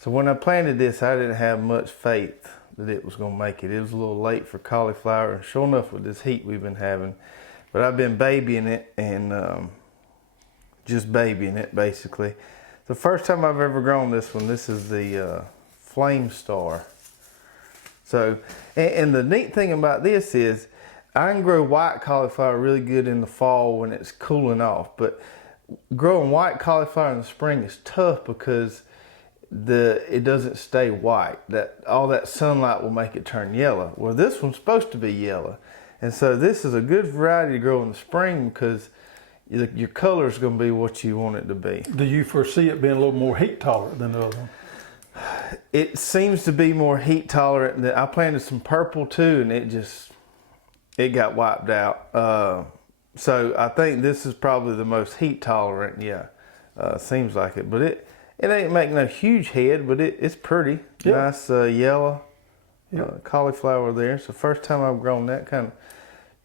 So when I planted this, I didn't have much faith that it was going to make it. It was a little late for cauliflower, and sure enough, with this heat we've been having, but I've been babying it and just babying it basically. The first time I've ever grown this one, this is the Flame Star. So, and the neat thing about this is I can grow white cauliflower really good in the fall when it's cooling off, but growing white cauliflower in the spring is tough because it doesn't stay white. All that sunlight will make it turn yellow. Well, this one's supposed to be yellow, and so this is a good variety to grow in the spring because your color is going to be what you want it to be. Do you foresee it being a little more heat tolerant than the other one? It seems to be more heat tolerant. I planted some purple too, and it got wiped out. So I think this is probably the most heat tolerant. Yeah, seems like it. But it ain't making no huge head, but it's pretty. Yep. Nice yellow cauliflower there. So first time I've grown that kind of.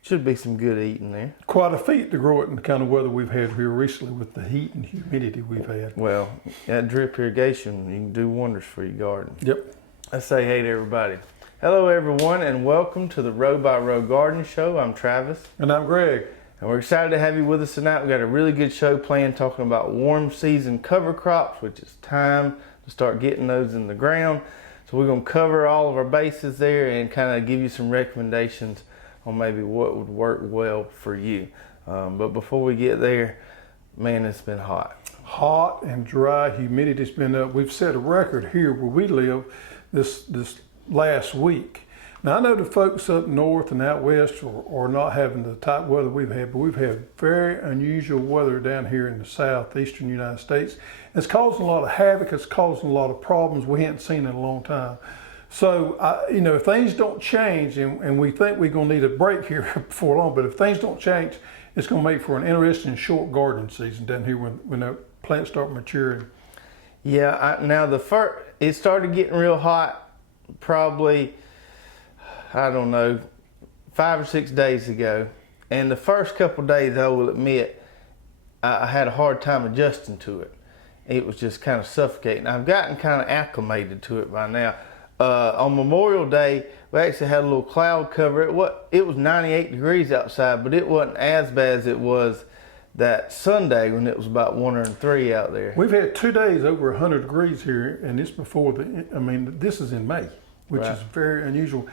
Should be some good eating there. Quite a feat to grow it in the kind of weather we've had here recently with the heat and humidity we've had. Well, that drip irrigation, you can do wonders for your garden. Yep. Let's say hey to everybody. Hello everyone, and welcome to the Row by Row Garden Show. I'm Travis. And I'm Greg. And we're excited to have you with us tonight. We've got a really good show planned talking about warm season cover crops, which is time to start getting those in the ground. So we're going to cover all of our bases there and kind of give you some recommendations on maybe what would work well for you. But before we get there, man, it's been hot. Hot and dry, humidity's been up. We've set a record here where we live this last week. Now I know the folks up north and out west are not having the type of weather we've had, but we've had very unusual weather down here in the southeastern United States. It's causing a lot of havoc, it's causing a lot of problems we hadn't seen in a long time. So, if things don't change, and we think we're going to need a break here before long, but if things don't change, it's going to make for an interesting short garden season down here when the plants start maturing. Yeah, it started getting real hot probably, I don't know, 5 or 6 days ago. And the first couple of days, I will admit, I had a hard time adjusting to it. It was just kind of suffocating. I've gotten kind of acclimated to it by now. On Memorial Day, we actually had a little cloud cover. It was 98 degrees outside, but it wasn't as bad as it was that Sunday when it was about 103 out there. We've had 2 days over 100 degrees here, and it's before this is in May, which is very unusual.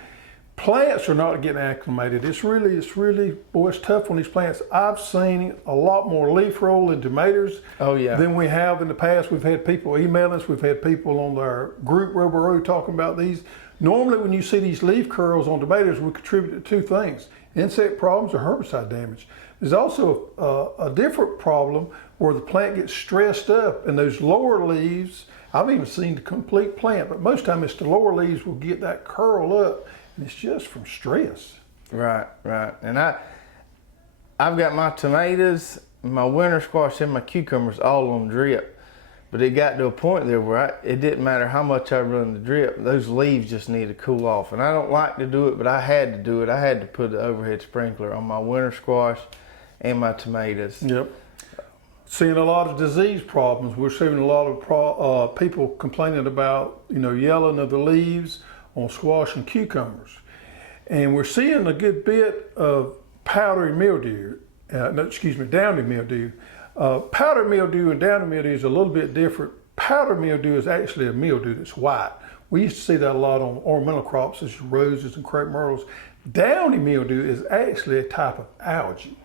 Plants are not getting acclimated. It's really, boy, it's tough on these plants. I've seen a lot more leaf roll in tomatoes than we have in the past. We've had people email us. We've had people on our group, Row by Row, talking about these. Normally, when you see these leaf curls on tomatoes, we contribute to two things: insect problems or herbicide damage. There's also a different problem where the plant gets stressed up, and those lower leaves, I've even seen the complete plant, but most of the time it's the lower leaves will get that curl up. And it's just from stress. Right. And I've got my tomatoes, my winter squash, and my cucumbers all on drip. But it got to a point there where it didn't matter how much I run the drip, those leaves just need to cool off. And I don't like to do it, but I had to do it. I had to put the overhead sprinkler on my winter squash and my tomatoes. Yep. Seeing a lot of disease problems. We're seeing a lot of people complaining about, yellowing of the leaves on squash and cucumbers. And we're seeing a good bit of powdery mildew, downy mildew. Powdery mildew and downy mildew is a little bit different. Powdery mildew is actually a mildew that's white. We used to see that a lot on ornamental crops such as roses and crepe myrtles. Downy mildew is actually a type of algae.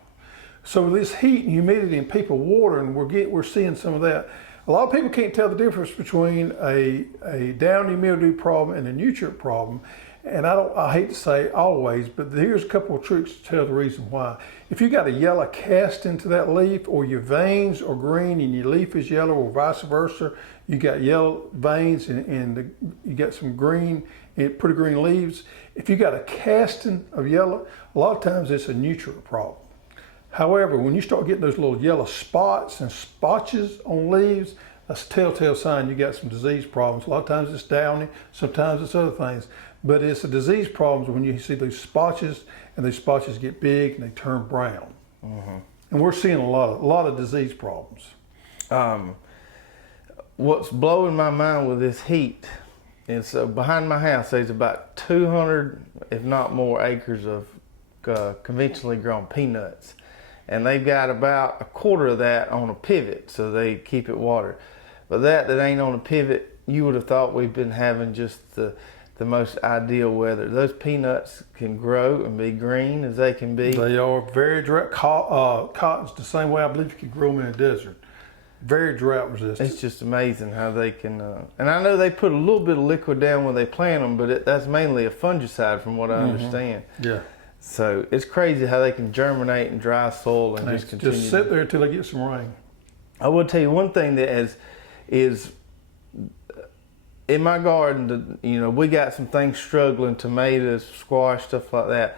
So with this heat and humidity and people watering, we're seeing some of that. A lot of people can't tell the difference between a downy mildew problem and a nutrient problem. And I hate to say always, but here's a couple of tricks to tell the reason why. If you got a yellow cast into that leaf, or your veins are green and your leaf is yellow, or vice versa, you got yellow veins and you got some green, pretty green leaves. If you got a casting of yellow, a lot of times it's a nutrient problem. However, when you start getting those little yellow spots and spotches on leaves, that's a telltale sign you got some disease problems. A lot of times it's downy, sometimes it's other things. But it's a disease problem when you see those spotches, and those spotches get big and they turn brown. Mm-hmm. And we're seeing a lot of disease problems. what's blowing my mind with this heat is behind my house there's about 200, if not more, acres of conventionally grown peanuts. And they've got about a quarter of that on a pivot, so they keep it watered. But that ain't on a pivot, you would have thought we've been having just the most ideal weather. Those peanuts can grow and be green as they can be. They are very drought. Cotton's the same way I believe you could grow them in a desert. Very drought resistant. It's just amazing how they can, and I know they put a little bit of liquid down when they plant them, but that's mainly a fungicide from what I understand. Yeah. So it's crazy how they can germinate in dry soil and just continue. Just sit there until they get some rain. I will tell you one thing that is in my garden, we got some things struggling, tomatoes, squash, stuff like that.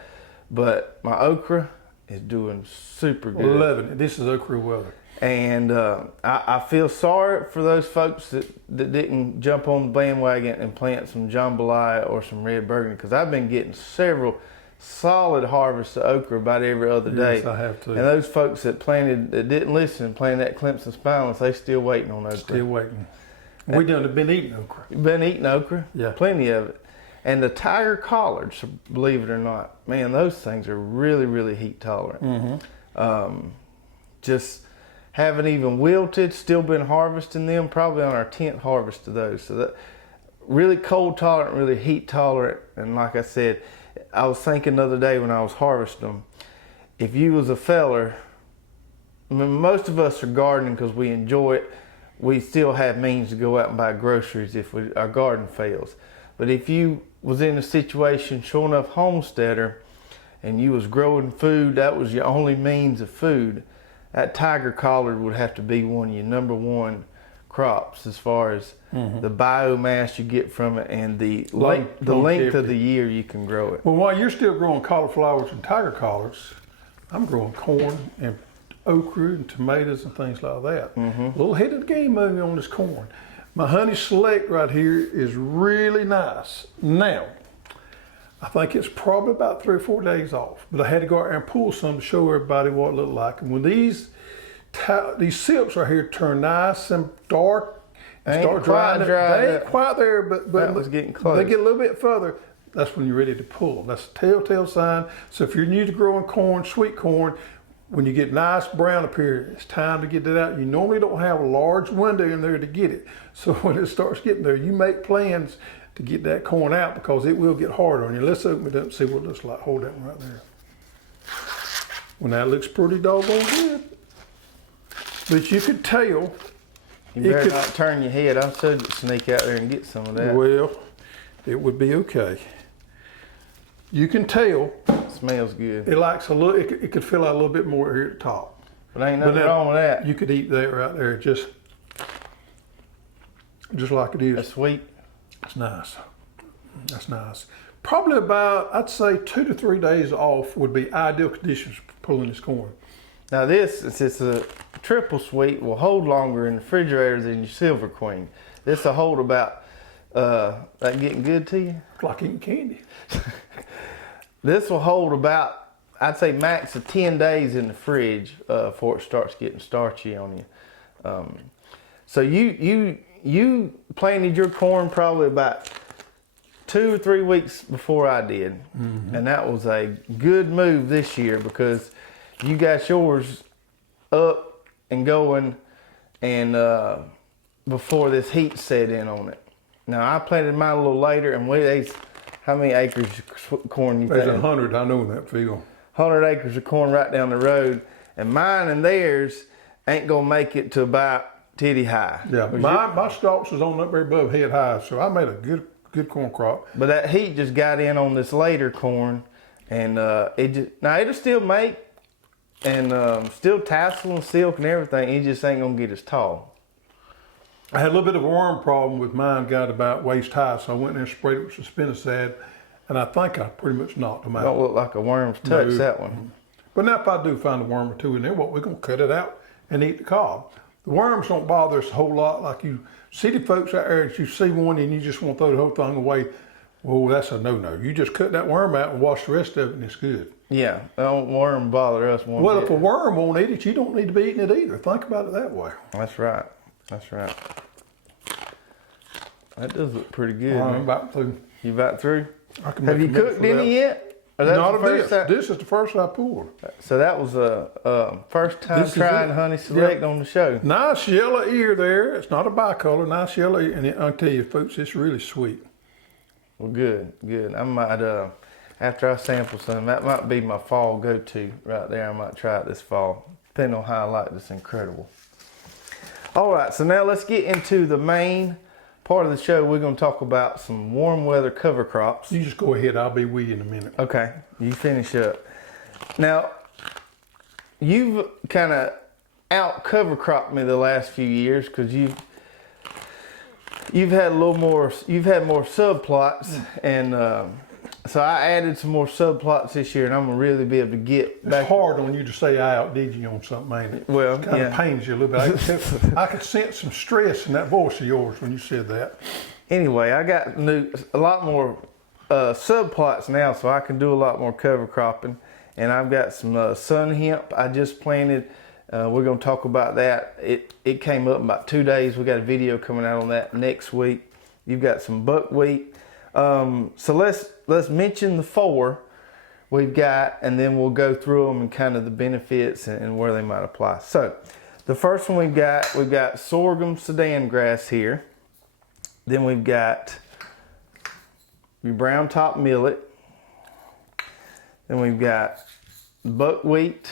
But my okra is doing super good. 11. This is okra weather. And I feel sorry for those folks that didn't jump on the bandwagon and plant some jambalaya or some red burgundy, because I've been getting several solid harvests of okra about every other day. Yes, I have too. And those folks that didn't listen and planted that Clemson spineless, they still waiting on okra. Still waiting. We done been eating okra. Been eating okra, yeah, plenty of it. And the tiger collards, believe it or not, man, those things are really, really heat tolerant. Just haven't even wilted, still been harvesting them, probably on our 10th harvest of those. So that really cold tolerant, really heat tolerant. And like I said, I was thinking the other day when I was harvesting them, if you was a feller, I mean, most of us are gardening because we enjoy it. We still have means to go out and buy groceries if our garden fails. But if you was in a situation, sure enough, homesteader, and you was growing food, that was your only means of food, that tiger collard would have to be one of your number one crops as far as the biomass you get from it and the length of the year you can grow it. Well, while you're still growing cauliflowers and tiger collards, I'm growing corn and okra and tomatoes and things like that. A little head of the game movie on this corn. My Honey Select right here is really nice. Now, I think it's probably about 3 or 4 days off, but I had to go out there and pull some to show everybody what it looked like. And when these silks right here turn nice and dark and start drying, they ain't quite there, but that was getting close. They get a little bit further. That's when you're ready to pull them. That's a telltale sign. So if you're new to growing corn, sweet corn, when you get nice brown up here, it's time to get it out. You normally don't have a large window in there to get it. So when it starts getting there, you make plans to get that corn out because it will get hard on you. Let's open it up and see what it looks like. Hold that one right there. Well, that looks pretty doggone good. But you could tell. You better not turn your head. I should sneak out there and get some of that. Well, it would be okay. You can tell. It smells good. It likes a little. It could fill out a little bit more here at the top. But ain't nothing wrong with that. You could eat that right there, just like it is. That's sweet. It's nice. That's nice. Probably about, I'd say 2 to 3 days off would be ideal conditions for pulling this corn. Now this, since it's a triple sweet, will hold longer in the refrigerator than your Silver Queen. This will hold about, that getting good to you? It's like eating candy. This will hold about, I'd say max of 10 days in the fridge before it starts getting starchy on you. So you planted your corn probably about 2 or 3 weeks before I did. And that was a good move this year because you got yours up and going and before this heat set in on it. Now I planted mine a little later and how many acres of corn you think? There's 100, I know in that field. 100 acres of corn right down the road. And mine and theirs ain't gonna make it to about titty high. Yeah, my stalks is on up there above head high, so I made a good corn crop. But that heat just got in on this later corn, and it'll still make and still tassel and silk and everything. It just ain't gonna get as tall. I had a little bit of a worm problem with mine, got about waist high, so I went there and sprayed it with some spinosad, and I think I pretty much knocked them out. Don't look like a worm's touch, that one. But now if I do find a worm or two in there, we're gonna cut it out and eat the cob. The worms don't bother us a whole lot. Like you city folks out there, if you see one and you just want to throw the whole thing away, well, that's a no-no. You just cut that worm out and wash the rest of it and it's good. Yeah, don't worm bother us one Well, bit. if a worm won't eat it, you don't need to be eating it either. Think about it that way. That's right. That's right. That does look pretty good. I'm Man. about through. You about through? I can Have make you a mix cooked with that. any yet? Or that's Not the of first this. time? This is the first I poured. So that was a first time This is trying it. Honey Select on the show. Nice yellow ear there. It's not a bicolor. Nice yellow ear. And I'll tell you, folks, it's really sweet. Well, good. I might, after I sample some, that might be my fall go-to right there. I might try it this fall, depending on how I like this. Incredible. All right, so now let's get into the main part of the show. We're going to talk about some warm weather cover crops. You just go ahead. I'll be with you in a minute. Okay, you finish up. Now, you've kind of out cover cropped me the last few years because you've had a little more, you've had more subplots, and so I added some more subplots this year, and I'm gonna really be able to get back. It's hard on you to say I outdid you on something, ain't it? Well, it kind of pains you a little bit. I could sense some stress in that voice of yours when you said that. Anyway, I got a lot more subplots now, so I can do a lot more cover cropping, and I've got some sun hemp I just planted. We're going to talk about that. It came up in about 2 days. We got a video coming out on that next week. You've got some buckwheat. So let's mention the 4 we've got, and then we'll go through them and kind of the benefits and where they might apply. So the first one we've got sorghum Sudan grass here. Then we've got your brown top millet. Then we've got buckwheat.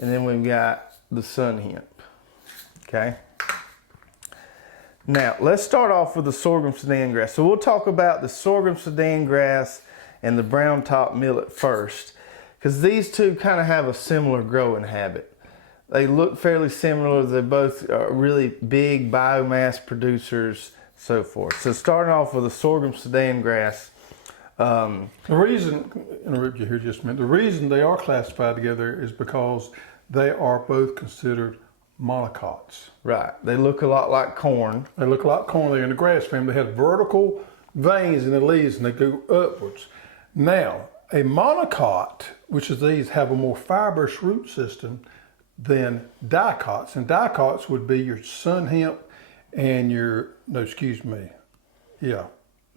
And then we've got the sun hemp, okay? Now, let's start off with the sorghum Sudan grass. So we'll talk about the sorghum Sudan grass and the brown top millet first, because these two kind of have a similar growing habit. They look fairly similar. They're both really big biomass producers, so forth. So starting off with the sorghum Sudan grass, The reason, interrupt you here just a minute, the reason they are classified together is because they are both considered monocots. right, they look a lot like corn. They look like corn. They're in the grass family. They have vertical veins in the leaves and they go upwards. Now, a monocot, which is these, have a more fibrous root system than dicots. And dicots would be your sun hemp and your, no, excuse me. Yeah.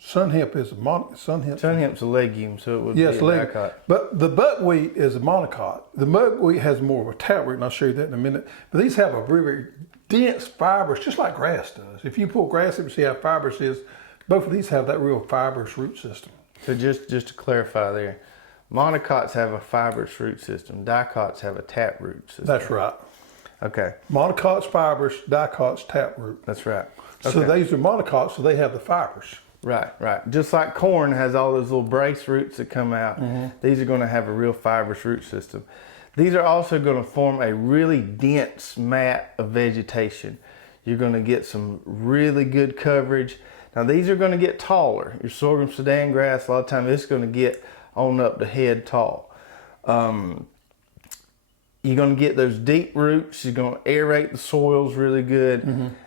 Sun hemp is a sun Hemp's a legume, so it would yes, be a dicot. But the buckwheat is a monocot. The buckwheat has more of a taproot, and I'll show you that in a minute. But these have a very, very dense fibrous, just like grass does. If you pull grass up and see how fibrous it is, both of these have that real fibrous root system. So just to clarify there, monocots have a fibrous root system. Dicots have a taproot system. That's right. Okay, Monocots fibrous, dicots taproot. that's right. So Okay. these are monocots, so they have the fibers. Right. Just like corn has all those little brace roots that come out, these are going to have a real fibrous root system. These are also going to form a really dense mat of vegetation. You're going to get some really good coverage. Now these are going to get taller. Your sorghum Sudan grass, a lot of times it's going to get on up to head tall. You're going to get those deep roots. You're going to aerate the soils really good.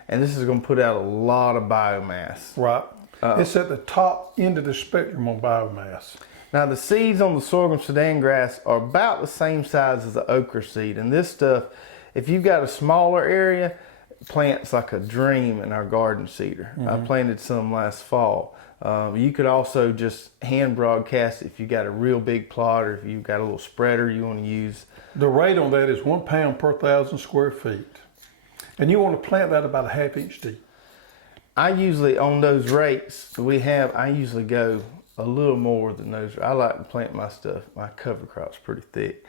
And this is going to put out a lot of biomass. Right. It's at the top end of the spectrum on biomass. Now the seeds on the sorghum Sudan grass are about the same size as the okra seed. And this stuff, if you've got a smaller area, plants like a dream in our garden cedar. I planted some last fall. You could also just hand broadcast it if you got a real big plot, or if you've got a little spreader you want to use. The rate on that is 1 pound per 1,000 square feet. And you want to plant that about a ½ inch deep. I usually, on those rates we have, I usually go a little more than those. I like to plant my stuff, my cover crops pretty thick.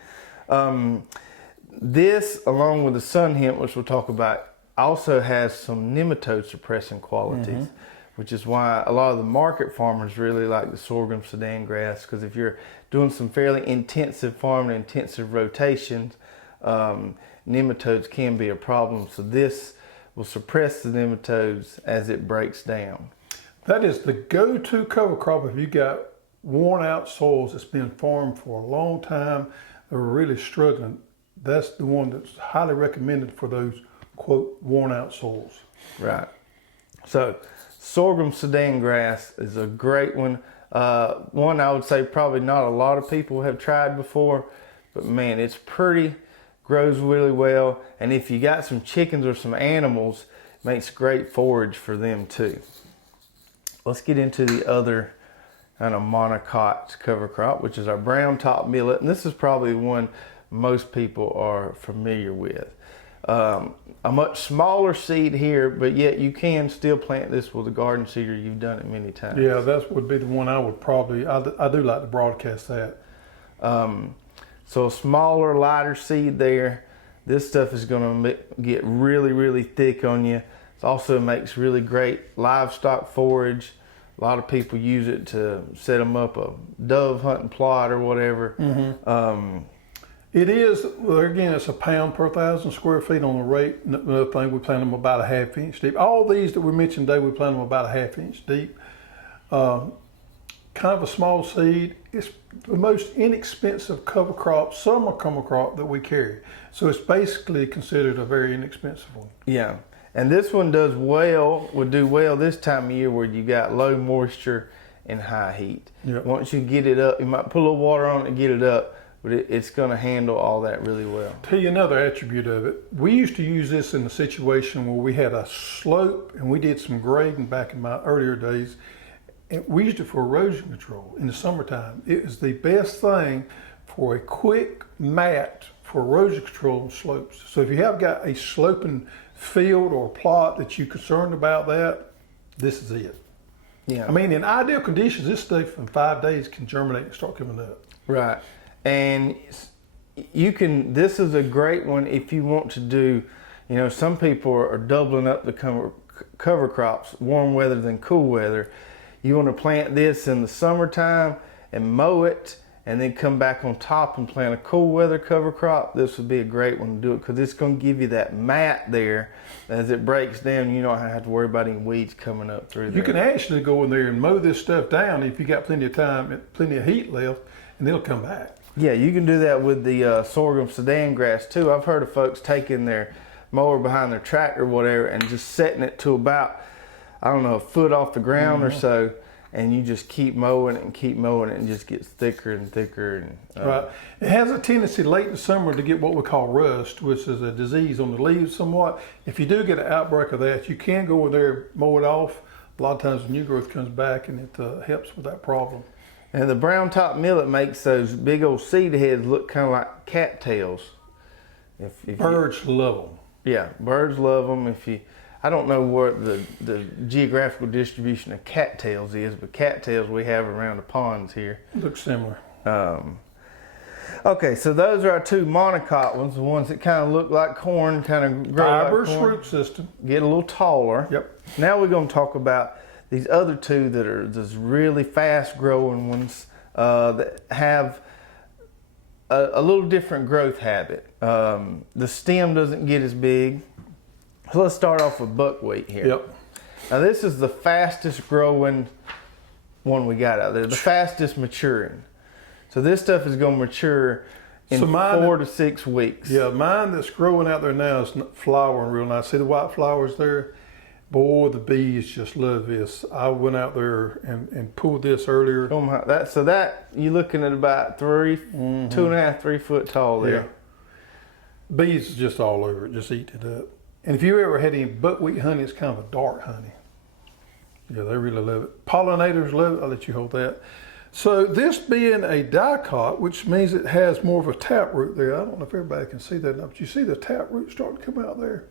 This, along with the sun hemp, which we'll talk about, also has some nematode suppressing qualities, which is why a lot of the market farmers really like the sorghum Sudan grass, because if you're doing some fairly intensive farming, intensive rotations, nematodes can be a problem. So this will suppress the nematodes as it breaks down. That is the go-to cover crop if you got worn out soils that's been farmed for a long time, they're really struggling. That's the one that's highly recommended for those, quote, worn out soils. Right. So sorghum Sudan grass is a great one. One I would say probably not a lot of people have tried before, but man, it's pretty, grows really well. And if you got some chickens or some animals, makes great forage for them too. Let's get into the other kind of monocot cover crop, which is our brown top millet. And this is probably one most people are familiar with. A much smaller seed here, but yet you can still plant this with a garden seeder. You've done it many times. Yeah, that would be the one I would probably, I do like to broadcast that. So a smaller, lighter seed there. This stuff is going to get really, really thick on you. It also makes really great livestock forage. A lot of people use it to set them up a dove hunting plot or whatever. It is, well, again, it's a pound per 1,000 square feet on the rate. Another thing, we plant them about a 1/2 inch deep. All these that we mentioned today, we plant them about a 1/2 inch deep. Kind of a small seed. It's the most inexpensive cover crop, summer cover crop that we carry. So it's basically considered a very inexpensive one. Yeah, and this one does well, would do well this time of year where you got low moisture and high heat. Yep. Once you get it up, you might put a little water on it to get it up, but it's going to handle all that really well. Tell you another attribute of it. We used to use this in a situation where we had a slope and we did some grading back in my earlier days. And we used it for erosion control in the summertime. It was the best thing for a quick mat for erosion control on slopes. So if you have got a sloping field or plot that you're concerned about that, this is it. Yeah. I mean, in ideal conditions, this stuff in 5 days can germinate and start coming up. Right. And you can, this is a great one if you want to do, you know, some people are doubling up the cover crops, warm weather than cool weather. You want to plant this in the summertime and mow it and then come back on top and plant a cool weather cover crop. This would be a great one to do it because it's going to give you that mat there. As it breaks down, you don't have to worry about any weeds coming up through there. You can actually go in there and mow this stuff down if you got plenty of time and plenty of heat left, and it'll come back. Yeah, you can do that with the sorghum Sudan grass too. I've heard of folks taking their mower behind their tractor or whatever and just setting it to about, I don't know, a foot off the ground or so, and you just keep mowing it and keep mowing it and it just gets thicker and thicker. And Right. It has a tendency late in the summer to get what we call rust, which is a disease on the leaves somewhat. If you do get an outbreak of that, you can go in there, mow it off. A lot of times the new growth comes back and it helps with that problem. And the brown top millet makes those big old seed heads look kind of like cattails. If Birds love them. Yeah, birds love them. I don't know what the geographical distribution of cattails is, but cattails we have around the ponds here. Looks similar. Okay, so those are our two monocot ones, the ones that kind of look like corn, kind of grow Fibrous like corn, root system. get a little taller. Yep. Now we're going to talk about these other two that are those really fast growing ones that have a little different growth habit. The stem doesn't get as big. So let's start off with buckwheat here. Yep. Now this is the fastest growing one we got out there, the fastest maturing. So this stuff is going to mature in 4 to 6 weeks. Yeah, mine that's growing out there now is flowering real nice. See the white flowers there? Boy, the bees just love this. I went out there and pulled this earlier. Oh my, that you're looking at about 2.5, 3 foot tall there. Yeah. Bees is just all over it, just eating it up. And if you ever had any buckwheat honey, it's kind of a dark honey. Yeah, they really love it. Pollinators love it. I'll let you hold that. So this being a dicot, which means it has more of a taproot there. I don't know if everybody can see that now, but you see the taproot starting to come out there?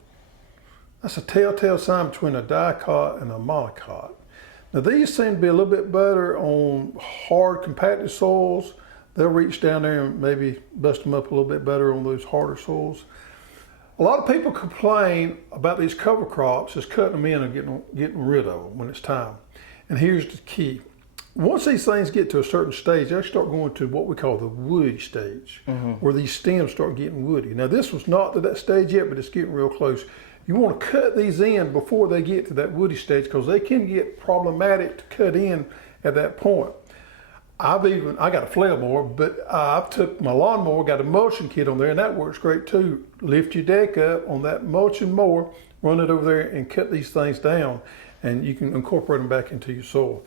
That's a telltale sign between a dicot and a monocot. Now these seem to be a little bit better on hard compacted soils. They'll reach down there and maybe bust them up a little bit better on those harder soils. A lot of people complain about these cover crops as cutting them in and getting rid of them when it's time. And here's the key. Once these things get to a certain stage, they start going to what we call the woody stage, where these stems start getting woody. Now this was not to that stage yet, but it's getting real close. You want to cut these in before they get to that woody stage because they can get problematic to cut in at that point. I got a flail mower, but I've took my lawnmower, got a mulching kit on there, and that works great too. Lift your deck up on that mulching mower, run it over there and cut these things down, and you can incorporate them back into your soil.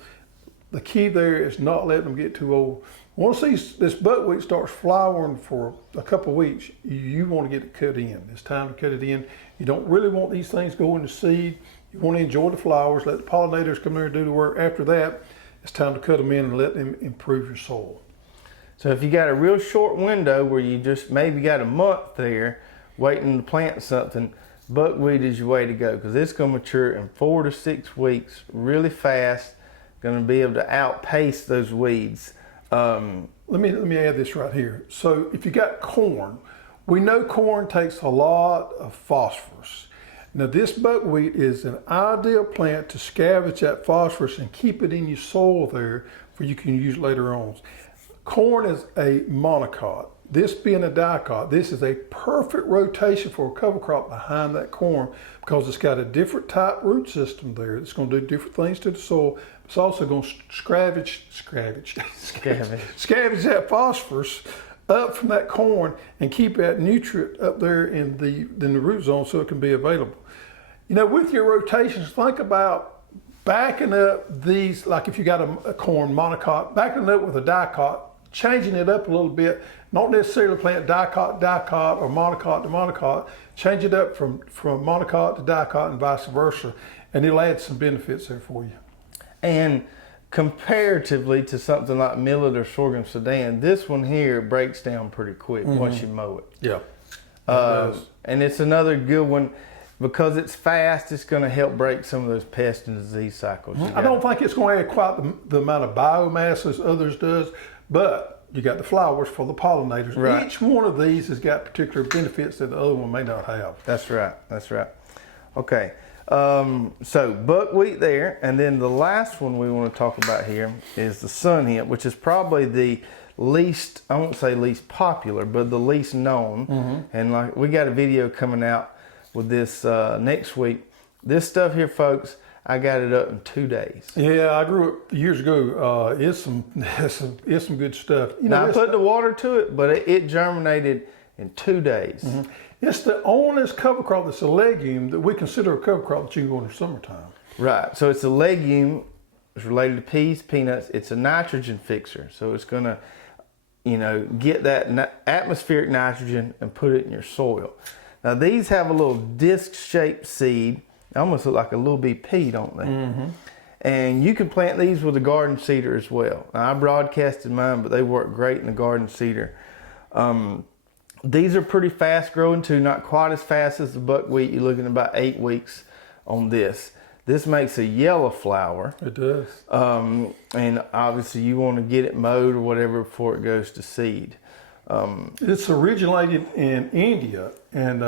The key there is not letting them get too old. Once this buckwheat starts flowering for a couple of weeks, you want to get it cut in. It's time to cut it in. You don't really want these things going to seed. You want to enjoy the flowers, let the pollinators come there and do the work. After that, it's time to cut them in and let them improve your soil. So if you got a real short window where you just maybe got a month there waiting to plant something, buckwheat is your way to go, because it's going to mature in 4 to 6 weeks really fast, going to be able to outpace those weeds. Let me add this right here. So if you got corn, we know corn takes a lot of phosphorus. Now this buckwheat is an ideal plant to scavenge that phosphorus and keep it in your soil there for you can use later on. Corn is a monocot. This being a dicot, this is a perfect rotation for a cover crop behind that corn because it's got a different type root system there. It's going to do different things to the soil. It's also going to scavenge that phosphorus up from that corn and keep that nutrient up there in the root zone so it can be available. You know, with your rotations, think about backing up these, like if you got a corn monocot, backing it up with a dicot, changing it up a little bit, not necessarily plant dicot or monocot to monocot, change it up from monocot to dicot and vice versa, and it'll add some benefits there for you. And comparatively to something like millet or sorghum Sudan, this one here breaks down pretty quick once you mow it. Yeah. And it's another good one because it's fast. It's going to help break some of those pest and disease cycles. I don't think it's going to add quite the amount of biomass as others does, but you got the flowers for the pollinators. Right. Each one of these has got particular benefits that the other one may not have. That's right. That's right. Okay. So buckwheat there, and then the last one we want to talk about here is the sun hemp, which is probably the least, I won't say least popular, but the least known. And like we got a video coming out with this next week. This stuff here, folks, I got it up in 2 days. Yeah, I grew up years ago. It's some good stuff. You know, now I put the water to it, but it germinated in 2 days. It's the only cover crop that's a legume that we consider a cover crop that you can grow in the summertime. Right. So it's a legume. It's related to peas, peanuts. It's a nitrogen fixer. So it's going to, you know, get that atmospheric nitrogen and put it in your soil. Now these have a little disc-shaped seed. They almost look like a little bitty pea, don't they? And you can plant these with a garden cedar as well. Now, I broadcasted mine, but they work great in the garden cedar. These are pretty fast growing too, not quite as fast as the buckwheat. You're looking at about 8 weeks on this. This makes a yellow flower. It does. And obviously you want to get it mowed or whatever before it goes to seed. It's originated in India, and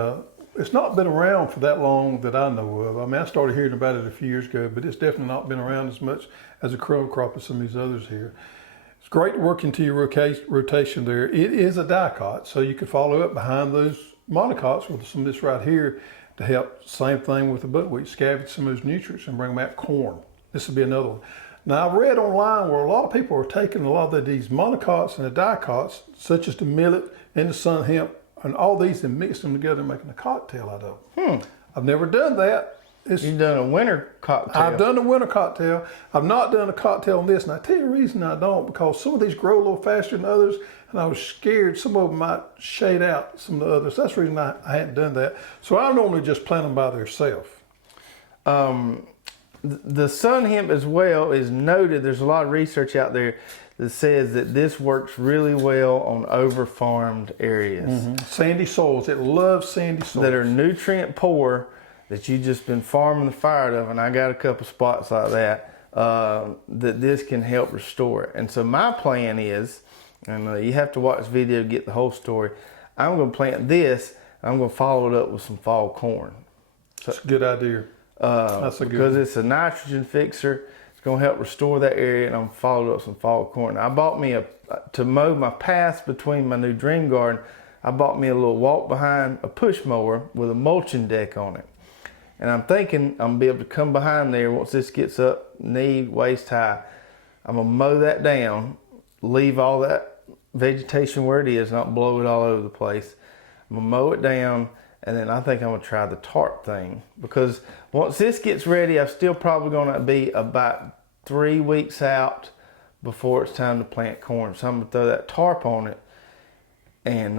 it's not been around for that long that I know of. I mean, I started hearing about it a few years ago, but it's definitely not been around as much as a cover crop as some of these others here. It's great to work into your rotation there. It is a dicot, so you can follow up behind those monocots with some of this right here to help. Same thing with the buckwheat, scavenge some of those nutrients and bring them out corn. This would be another one. Now, I've read online where a lot of people are taking a lot of these monocots and the dicots, such as the millet and the sun hemp, and all these and mixing them together and making a cocktail out of them. I've never done that. You've done a winter cocktail. I've done a winter cocktail. I've not done a cocktail on this, and I tell you the reason I don't, because some of these grow a little faster than others, and I was scared some of them might shade out some of the others. That's the reason I hadn't done that. So I normally just plant them by themselves. The sun hemp as well is noted. There's a lot of research out there that says that this works really well on over-farmed areas. Sandy soils. It loves sandy soils. That are nutrient poor, that you just been farming the fire of, and I got a couple spots like that, that this can help restore it. And so my plan is, and you have to watch this video to get the whole story, I'm going to plant this, and I'm going to follow it up with some fall corn. So, that's a good idea. That's a good because it's a nitrogen fixer. It's going to help restore that area, and I'm going to follow it up with some fall corn. I bought me to mow my paths between my new dream garden, I bought me a little walk behind, a push mower with a mulching deck on it. And I'm thinking I'm going to be able to come behind there once this gets up, knee, waist high. I'm going to mow that down, leave all that vegetation where it is, not blow it all over the place. I'm going to mow it down, and then I think I'm going to try the tarp thing. Because once this gets ready, I'm still probably going to be about 3 weeks out before it's time to plant corn. So I'm going to throw that tarp on it, and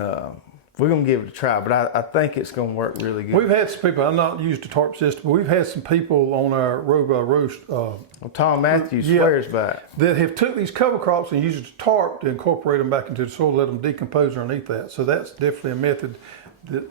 we're going to give it a try. But I think it's going to work really good. We've had some people, I've not used the tarp system, but we've had some people on our row by row Well, Tom Matthews swears by it. that have took these cover crops and used the tarp to incorporate them back into the soil, let them decompose underneath that. So that's definitely a method that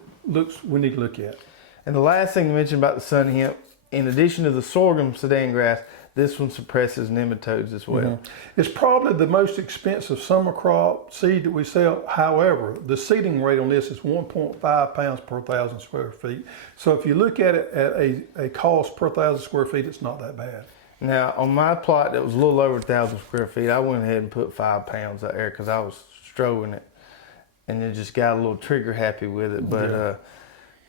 we need to look at. And the last thing to mention about the sun hemp, in addition to the sorghum Sudan grass, this one suppresses nematodes as well. Mm-hmm. It's probably the most expensive summer crop seed that we sell. However, the seeding rate on this is 1.5 pounds per 1,000 square feet. So if you look at it at a cost per 1,000 square feet, it's not that bad. Now, on my plot that was a little over 1,000 square feet, I went ahead and put 5 pounds out there because I was strolling it, and it just got a little trigger happy with it. But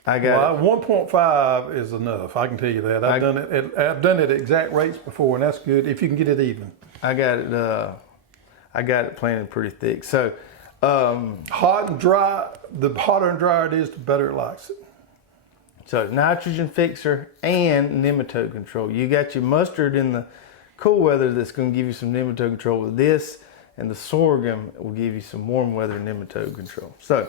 I got 1.5 is enough. I can tell you that. I've done it at exact rates before, and that's good if you can get it even. I got it planted pretty thick. So hot and dry. The hotter and drier it is, the better it likes it. So nitrogen fixer and nematode control. You got your mustard in the cool weather that's going to give you some nematode control with this, and the sorghum will give you some warm weather nematode control. So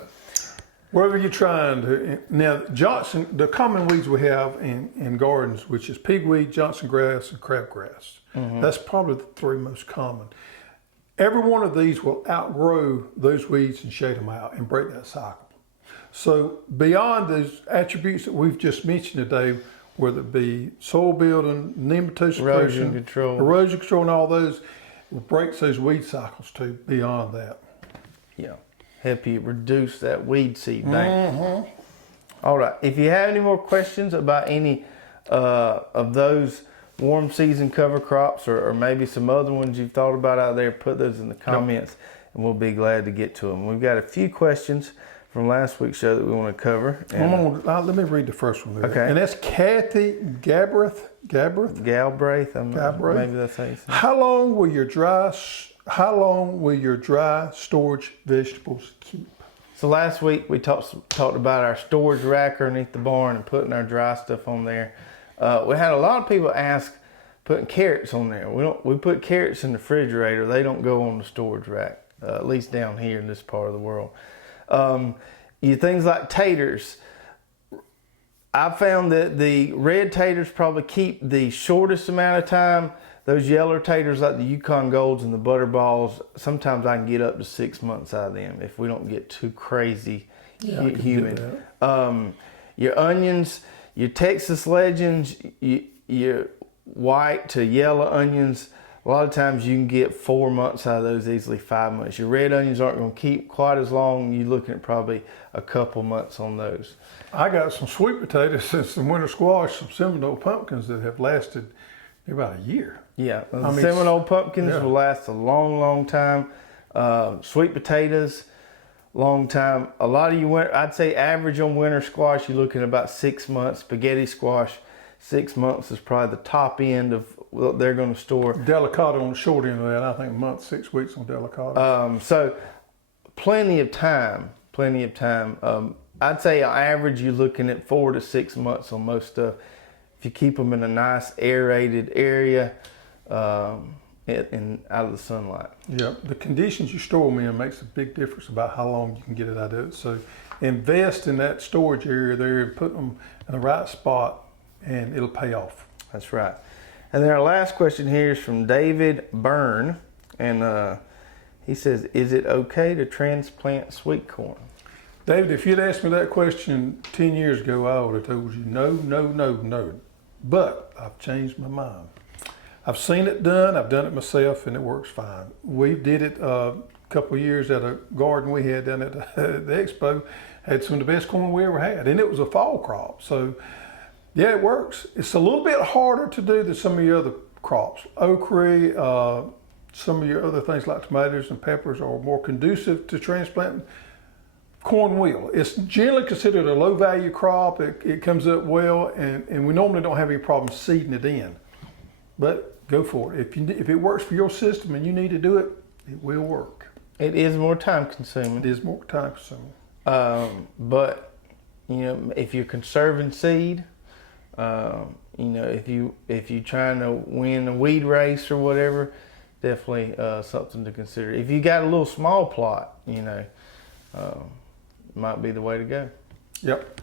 wherever you're trying to, now the common weeds we have in gardens, which is pigweed, Johnson grass, and crabgrass. That's probably the 3 most common. Every one of these will outgrow those weeds and shade them out and break that cycle. So beyond those attributes that we've just mentioned today, whether it be soil building, nematode suppression, erosion control, and all those, it breaks those weed cycles too. Beyond that, help you reduce that weed seed bank. All right. If you have any more questions about any of those warm season cover crops, or maybe some other ones you've thought about out there, put those in the comments, and we'll be glad to get to them. We've got a few questions from last week's show that we want to cover. Let me read the first one there. Okay. And that's Kathy Galbraith. Galbraith. Maybe that's how you say it. How long will your dry storage vegetables keep? So last week we talked about our storage rack underneath the barn and putting our dry stuff on there. We had a lot of people ask putting carrots on there. We put carrots in the refrigerator. They don't go on the storage rack, at least down here in this part of the world. Things like taters. I found that the red taters probably keep the shortest amount of time. Those yellow taters like the Yukon Golds and the Butterballs, sometimes I can get up to 6 months out of them if we don't get too crazy humid. Your onions, your Texas Legends, your white to yellow onions, a lot of times you can get 4 months out of those, easily 5 months. Your red onions aren't going to keep quite as long. You're looking at probably a couple months on those. I got some sweet potatoes and some winter squash, some Seminole pumpkins that have lasted about a year. Yeah, Seminole pumpkins will last a long, long time. Sweet potatoes, long time. A lot of you, I'd say average on winter squash, you're looking at about 6 months. Spaghetti squash, 6 months is probably the top end of what they're going to store. Delicata on the short end of that. I think a month, 6 weeks on delicata. So plenty of time. I'd say on average you're looking at 4 to 6 months on most stuff. If you keep them in a nice aerated area and out of the sunlight. Yeah, the conditions you store them in makes a big difference about how long you can get it out of it. So invest in that storage area there and put them in the right spot, and it'll pay off. That's right. And then our last question here is from David Byrne, and he says, is it okay to transplant sweet corn? David, if you'd asked me that question 10 years ago, I would have told you no. But I've changed my mind. I've seen it done. I've done it myself, and it works fine. We did it a couple of years at a garden we had down at the expo. Had some of the best corn we ever had, and it was a fall crop. So, yeah, it works. It's a little bit harder to do than some of your other crops. Okra, some of your other things like tomatoes and peppers are more conducive to transplanting. Corn will. It's generally considered a low-value crop. It comes up well, and we normally don't have any problem seeding it in. But go for it. If it works for your system and you need to do it, it will work. It is more time-consuming. It is more time-consuming. But if you're conserving seed, if you're trying to win a weed race or whatever, definitely something to consider. If you got a little small plot, you know, might be the way to go. Yep.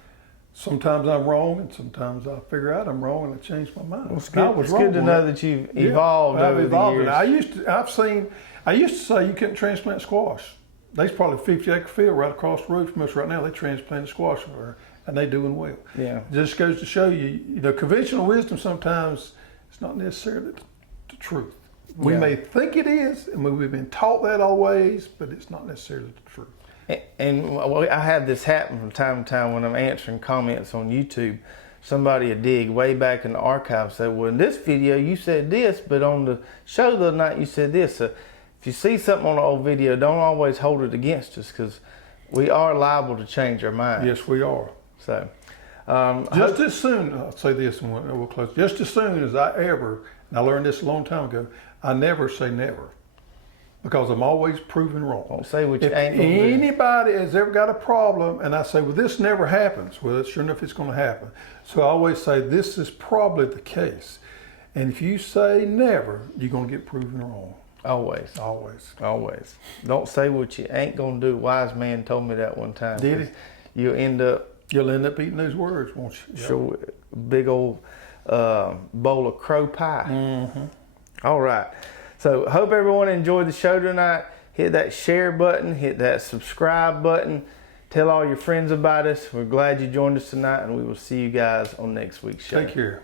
Sometimes I'm wrong, and sometimes I figure out I'm wrong, and I change my mind. Well, it's good to know that you've evolved over the years. I used to say you couldn't transplant squash. There's probably 50-acre field right across the road from us right now. They transplanted squash over, and they're doing well. Yeah. It just goes to show you, conventional wisdom sometimes it's not necessarily the truth. We may think it is, and we've been taught that always, but it's not necessarily the truth. And I have this happen from time to time when I'm answering comments on YouTube. Somebody will dig way back in the archives and say, well, in this video you said this, but on the show the other night you said this. So if you see something on an old video, don't always hold it against us, because we are liable to change our minds. Yes, we are. So, just as soon, I'll say this and we'll close. Just as soon as and I learned this a long time ago, I never say never, because I'm always proven wrong. Don't say what you if ain't gonna do. Anybody has ever got a problem and I say, well, this never happens, well, sure enough, it's going to happen. So I always say, this is probably the case. And if you say never, you're going to get proven wrong. Always. Always. Always. Don't say what you ain't gonna do. Wise man told me that one time. Did he? You'll end up eating those words, won't you? Yep. Sure. Big old bowl of crow pie. Mm-hmm. All right. So hope everyone enjoyed the show tonight. Hit that share button. Hit that subscribe button. Tell all your friends about us. We're glad you joined us tonight, and we will see you guys on next week's show. Take care.